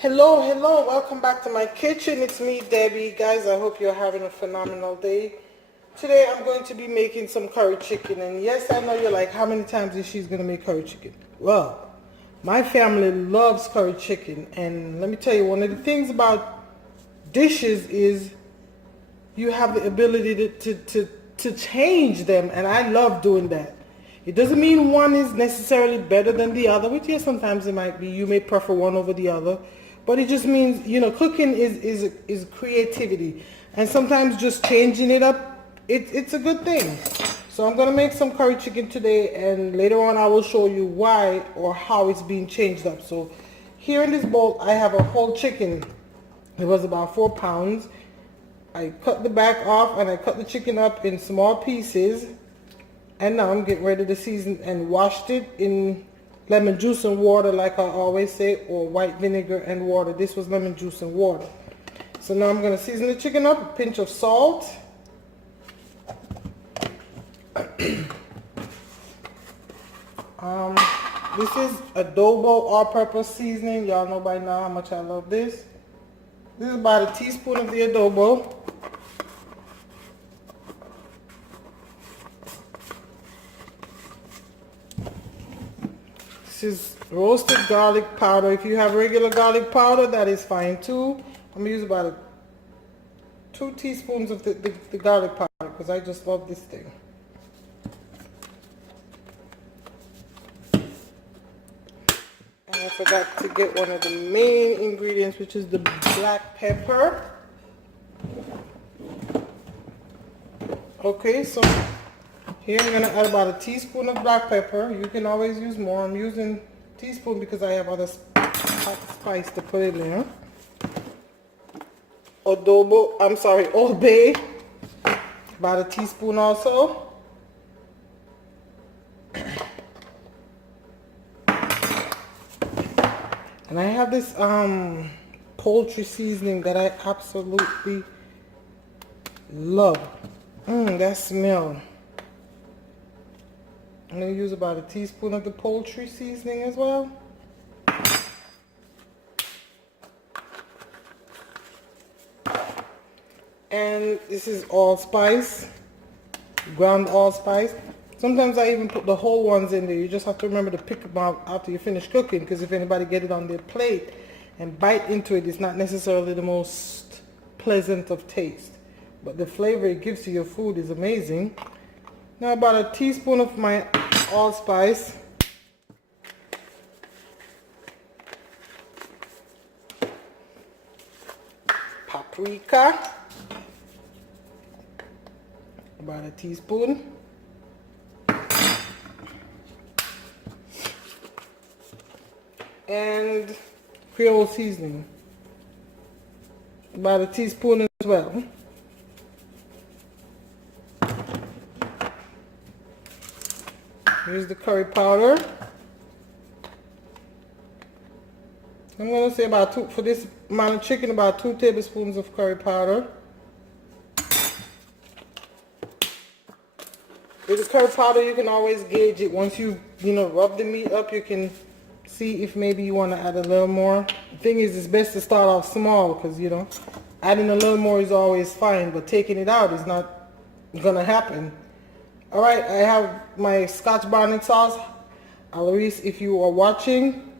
Hello, welcome back to my kitchen. It's me, Debbie. Guys, I hope you're having a phenomenal day. Today I'm going to be making some curry chicken, and yes, I know you're like, how many times is she going to make curry chicken? Well, my family loves curry chicken, and let me tell you, one of the things about dishes is you have the ability to change them, and I love doing that. It doesn't mean one is necessarily better than the other, which yes, sometimes it might be. You may prefer one over the other. But it just means, cooking is creativity. And sometimes just changing it up, it's a good thing. So I'm going to make some curry chicken today, and later on I will show you why or how it's being changed up. So here in this bowl, I have a whole chicken. It was about 4 pounds. I cut the back off and I cut the chicken up in small pieces. And now I'm getting ready to season and washed it in lemon juice and water, like I always say, or white vinegar and water. This was lemon juice and water. So now I'm going to season the chicken up, a pinch of salt. This is adobo all-purpose seasoning. Y'all know by now how much I love this. This is about a teaspoon of the adobo. This is roasted garlic powder. If you have regular garlic powder, that is fine too. I'm going to use about 2 teaspoons of the garlic powder because I just love this thing. And I forgot to get one of the main ingredients, which is the black pepper. Okay, so here I'm going to add about a teaspoon of black pepper. You can always use more. I'm using a teaspoon because I have other hot spice to put in there. Old Bay, about a teaspoon also. And I have this poultry seasoning that I absolutely love. That smell. I'm going to use about a teaspoon of the poultry seasoning as well. And this is allspice, ground allspice. Sometimes I even put the whole ones in there. You just have to remember to pick them out after you finish cooking, because if anybody get it on their plate and bite into it, it's not necessarily the most pleasant of taste. But the flavor it gives to your food is amazing. Now about a teaspoon of my allspice. Paprika. About a teaspoon. And Creole seasoning. About a teaspoon as well. Here's the curry powder. I'm going to say about for this amount of chicken, about 2 tablespoons of curry powder. With the curry powder, you can always gauge it. Once you rub the meat up, you can see if maybe you want to add a little more. The thing is, it's best to start off small because, adding a little more is always fine, but taking it out is not going to happen. All right, I have my Scotch bonnet sauce. Alois, if you are watching,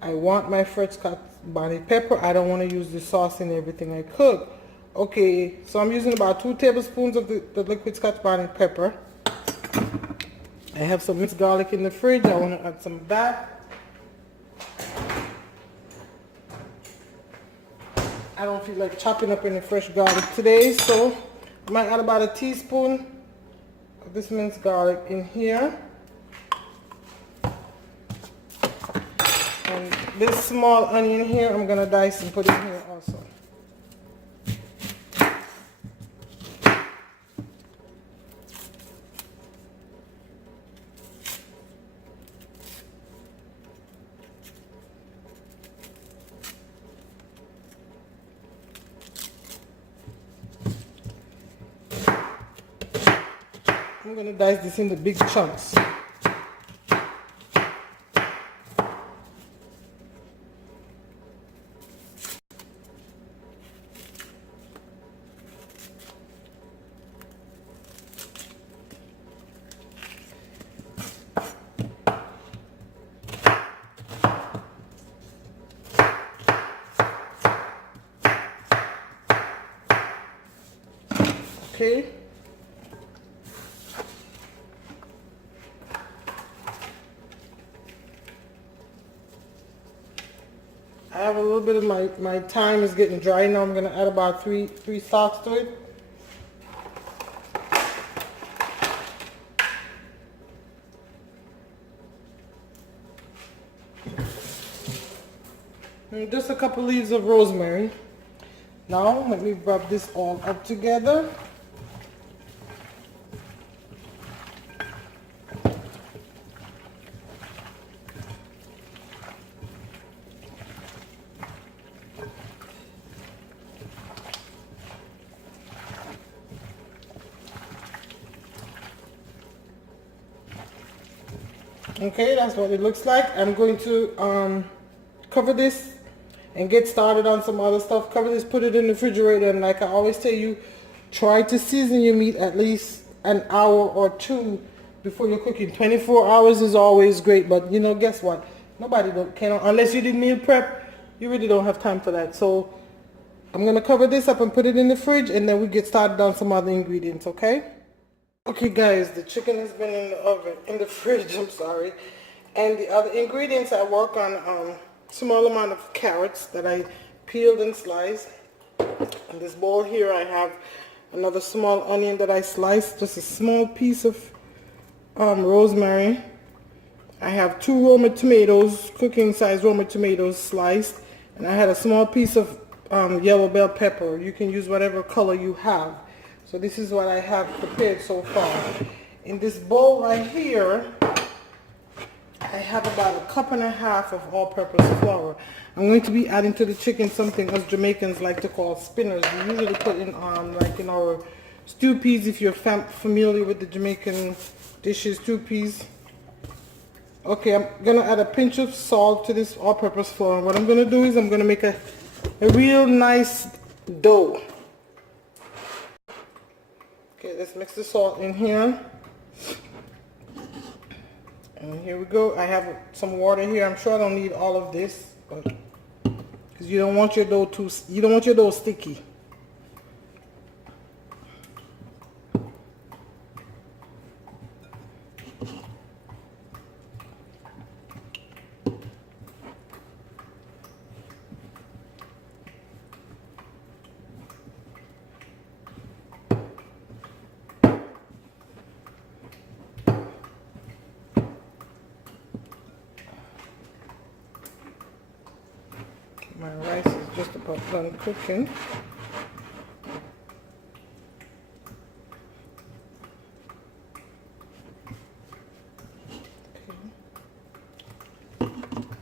I want my fresh Scotch bonnet pepper. I don't want to use the sauce in everything I cook. Okay, so I'm using about 2 tablespoons of the liquid Scotch bonnet pepper. I have some minced garlic in the fridge. I want to add some of that. I don't feel like chopping up any fresh garlic today, so I might add about a teaspoon of this minced garlic in here. And this small onion here, I'm going to dice and put in here also. I'm going to dice this into big chunks. Okay. I have a little bit of my thyme is getting dry now. I'm gonna add about three stalks to it. And just a couple leaves of rosemary. Now let me rub this all up together. Okay, that's what it looks like. I'm going to cover this and get started on some other stuff. Cover this, put it in the refrigerator, and like I always tell you, try to season your meat at least an hour or two before you're cooking. 24 hours is always great, but you know, guess what? Nobody can, unless you did meal prep, you really don't have time for that. So I'm gonna cover this up and put it in the fridge, and then we get started on some other ingredients, okay? Okay guys, the chicken has been in the oven, in the fridge, I'm sorry. And the other ingredients, I work on small amount of carrots that I peeled and sliced. In this bowl here I have another small onion that I sliced, just a small piece of rosemary. I have 2 Roma tomatoes, cooking size Roma tomatoes sliced, and I had a small piece of yellow bell pepper. You can use whatever color you have. So this is what I have prepared so far. In this bowl right here, I have about 1.5 cups of all-purpose flour. I'm going to be adding to the chicken something us Jamaicans like to call spinners. We usually put in like in our stew peas, if you're familiar with the Jamaican dishes, stew peas. Okay, I'm gonna add a pinch of salt to this all-purpose flour. What I'm gonna do is I'm gonna make a real nice dough. Okay, let's mix the salt in here. And here we go. I have some water here. I'm sure I don't need all of this, but because you don't want your dough sticky. My rice is just about done cooking.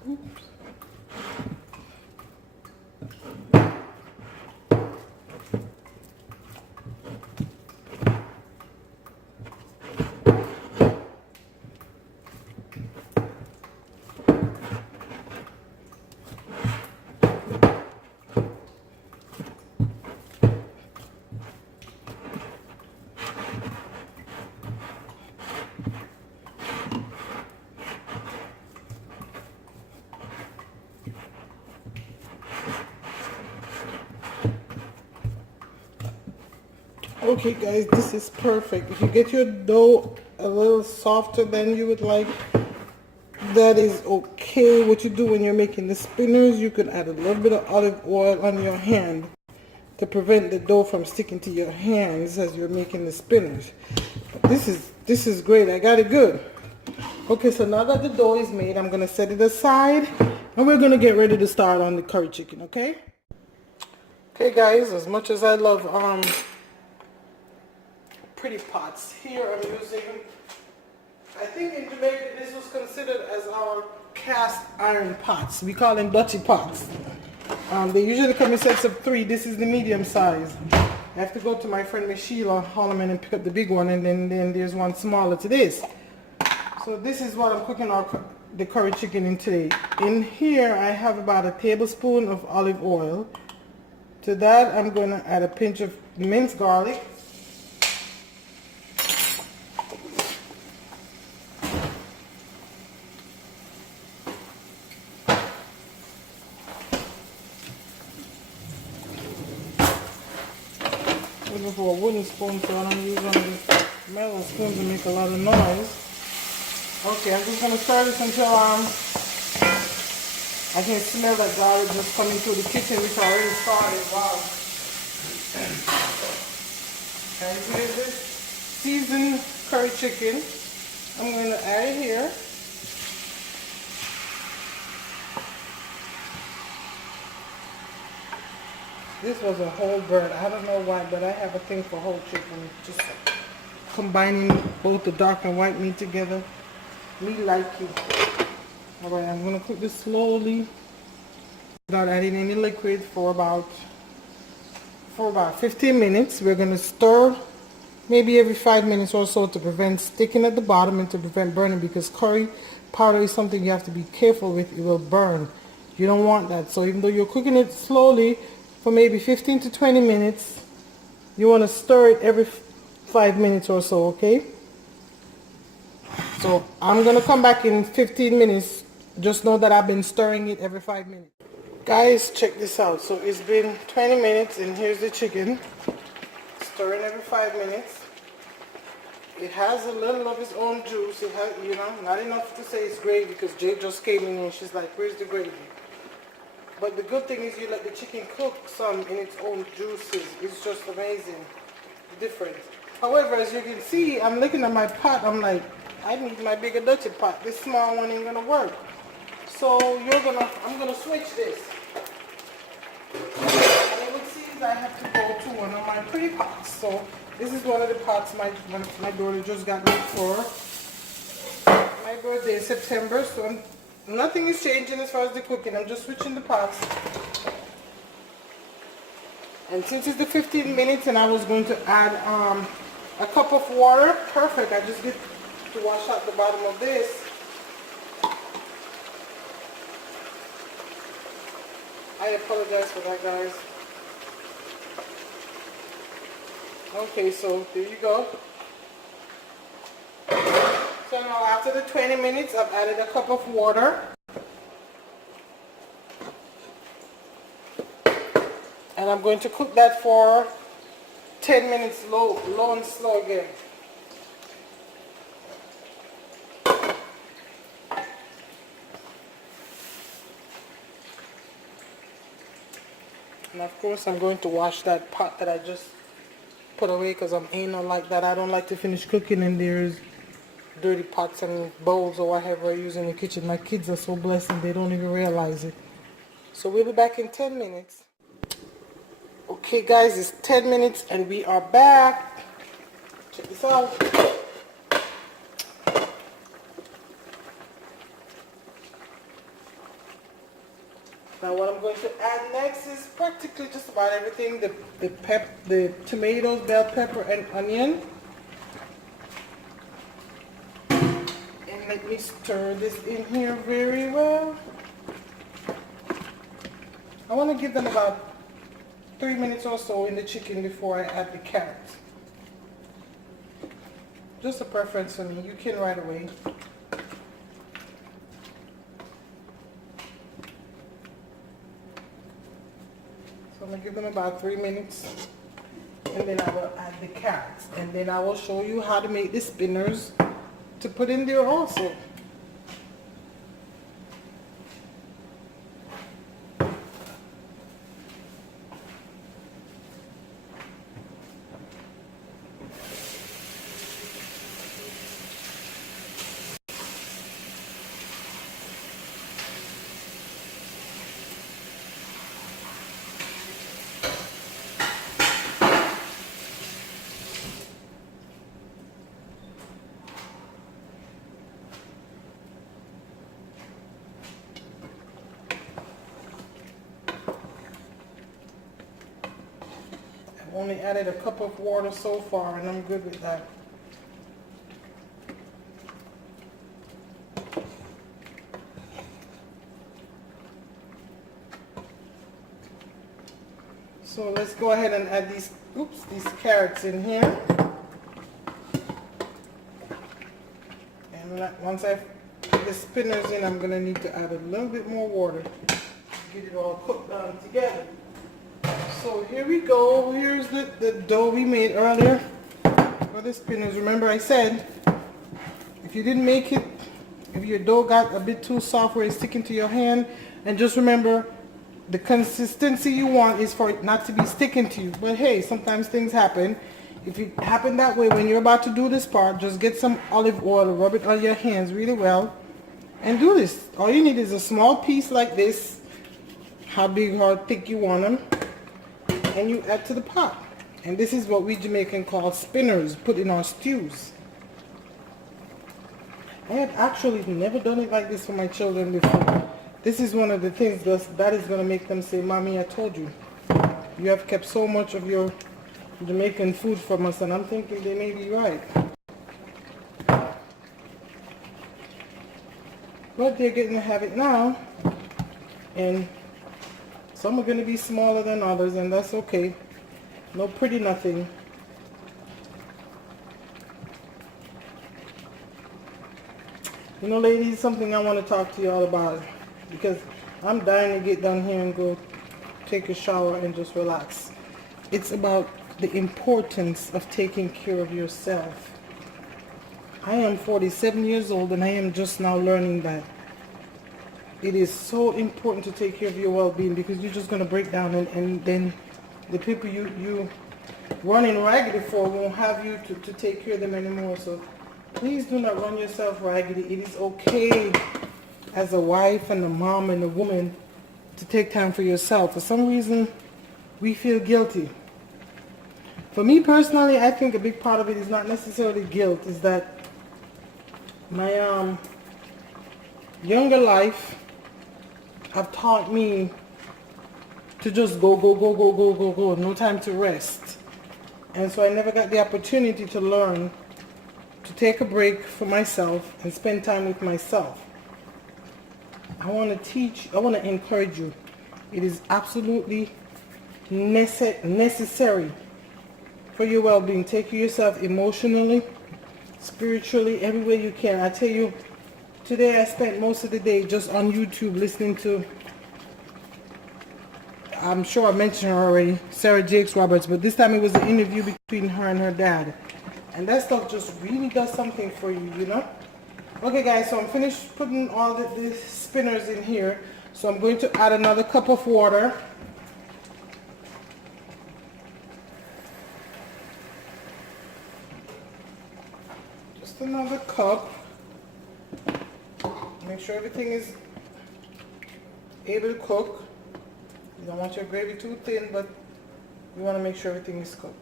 Oops. Okay guys, this is perfect. If you get your dough a little softer than you would like, that is okay. What you do when you're making the spinners, you can add a little bit of olive oil on your hand to prevent the dough from sticking to your hands as you're making the spinners. But this is great. I got it good. Okay, so now that the dough is made, I'm gonna set it aside and we're gonna get ready to start on the curry chicken, okay? Okay guys, as much as I love pretty pots, here I'm using, I think in Jamaica this was considered as our cast iron pots. We call them Dutchy pots. They usually come in sets of 3. This is the medium size. I have to go to my friend Miss Sheila Holloman and pick up the big one, and then there's one smaller to this. So this is what I'm cooking the curry chicken in today. In here I have about a tablespoon of olive oil. To that I'm going to add a pinch of minced garlic. looking for a wooden spoon, so I don't use one of these metal spoons that make a lot of noise. Okay, I'm just gonna stir this until I can smell that garlic just coming through the kitchen, which I already started. Wow. And here's this seasoned curry chicken. I'm gonna add it here. This was a whole bird. I don't know why, but I have a thing for whole chicken. Just combining both the dark and white meat together. Me like it. Alright, I'm going to cook this slowly without adding any liquid for about 15 minutes. We're going to stir maybe every 5 minutes or so to prevent sticking at the bottom and to prevent burning, because curry powder is something you have to be careful with. It will burn. You don't want that. So even though you're cooking it slowly for maybe 15 to 20 minutes, you want to stir it every 5 minutes or so, okay? So I'm going to come back in 15 minutes. Just know that I've been stirring it every 5 minutes. Guys, check this out. So it's been 20 minutes and here's the chicken. Stirring every 5 minutes. It has a little of its own juice. It has, you know, not enough to say it's gravy, because Jay just came in and she's like, where's the gravy? But the good thing is you let the chicken cook some in its own juices. It's just amazing. Different. However, as you can see, I'm looking at my pot. I'm like, I need my bigger dirty pot. This small one ain't gonna work. So I'm gonna switch this. And you will see I have to go to one of my pretty pots. So this is one of the pots my daughter just got me for my birthday in September. So nothing is changing as far as the cooking. I'm just switching the pots. And since it's the 15 minutes and I was going to add a cup of water, perfect. I just get to wash out the bottom of this. I apologize for that, guys. Okay, so there you go. So now after the 20 minutes, I've added a cup of water. And I'm going to cook that for 10 minutes low and slow again. And of course I'm going to wash that pot that I just put away, because I'm anal like that. I don't like to finish cooking and there's dirty pots and bowls or whatever I use in the kitchen. My kids are so blessed and they don't even realize it. So we'll be back in 10 minutes. Okay guys, it's 10 minutes and we are back. Check this out. Now what I'm going to add next is practically just about everything. The tomatoes, bell pepper and onion. And let me stir this in here very well. I want to give them about 3 minutes or so in the chicken before I add the carrots. Just a preference for me. You can right away. So I'm going to give them about 3 minutes. And then I will add the carrots. And then I will show you how to make the spinners to put in there also. Only added a cup of water so far and I'm good with that. So let's go ahead and add these carrots in here. And once I put the spinners in, I'm going to need to add a little bit more water to get it all cooked down together. So here we go. Here's the dough we made earlier for the spinners. Remember I said, if you didn't make it, if your dough got a bit too soft where it's sticking to your hand, and just remember, the consistency you want is for it not to be sticking to you. But hey, sometimes things happen. If it happened that way when you're about to do this part, just get some olive oil, rub it on your hands really well, and do this. All you need is a small piece like this, how big or thick you want them, and you add to the pot. And this is what we Jamaican call spinners, put in our stews. I have actually never done it like this for my children before. This is one of the things that is going to make them say, Mommy, I told you. You have kept so much of your Jamaican food from us, and I'm thinking they may be right. But they're getting to have it now. And some are going to be smaller than others, and that's okay. No pretty nothing. You know, ladies, something I want to talk to you all about, because I'm dying to get down here and go take a shower and just relax. It's about the importance of taking care of yourself. I am 47 years old and I am just now learning that it is so important to take care of your well-being, because you're just going to break down, and then the people you running raggedy for won't have you to take care of them anymore. So please do not run yourself raggedy. It is okay as a wife and a mom and a woman to take time for yourself. For some reason, we feel guilty. For me personally, I think a big part of it is not necessarily guilt, is that my younger life have taught me to just go, no time to rest. And so I never got the opportunity to learn to take a break for myself and spend time with myself. I want to teach, I want to encourage you. It is absolutely necessary for your well-being. Take care of yourself emotionally, spiritually, everywhere you can. I tell you, today I spent most of the day just on YouTube listening to, I'm sure I mentioned her already, Sarah Jakes Roberts, but this time it was an interview between her and her dad. And that stuff just really does something for you, you know? Okay guys, so I'm finished putting all the spinners in here. So I'm going to add another cup of water. Just another cup. Make sure everything is able to cook. You don't want your gravy too thin, but you want to make sure everything is cooked.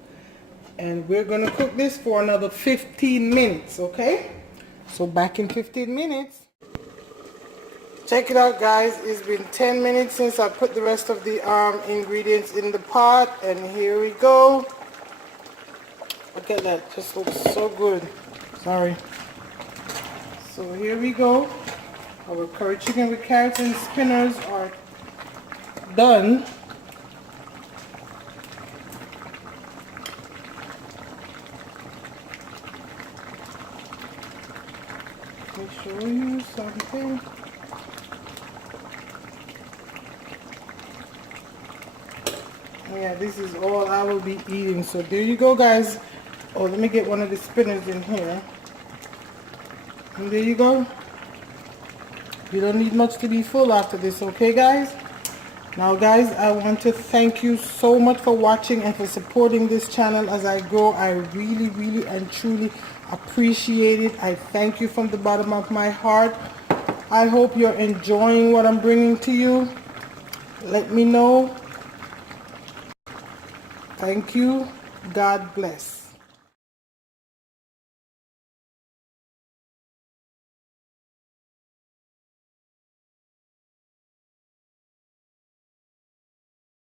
And we're going to cook this for another 15 minutes, okay? So back in 15 minutes. Check it out, guys. It's been 10 minutes since I put the rest of the ingredients in the pot. And here we go. Look at that. Just looks so good. Sorry. So here we go. Our curry chicken with carrots and spinners are done. Let me show you something. Yeah, this is all I will be eating. So there you go, guys. Oh, let me get one of the spinners in here. And there you go. You don't need much to be full after this, okay, guys? Now, guys, I want to thank you so much for watching and for supporting this channel as I grow. I really, really and truly appreciate it. I thank you from the bottom of my heart. I hope you're enjoying what I'm bringing to you. Let me know. Thank you. God bless.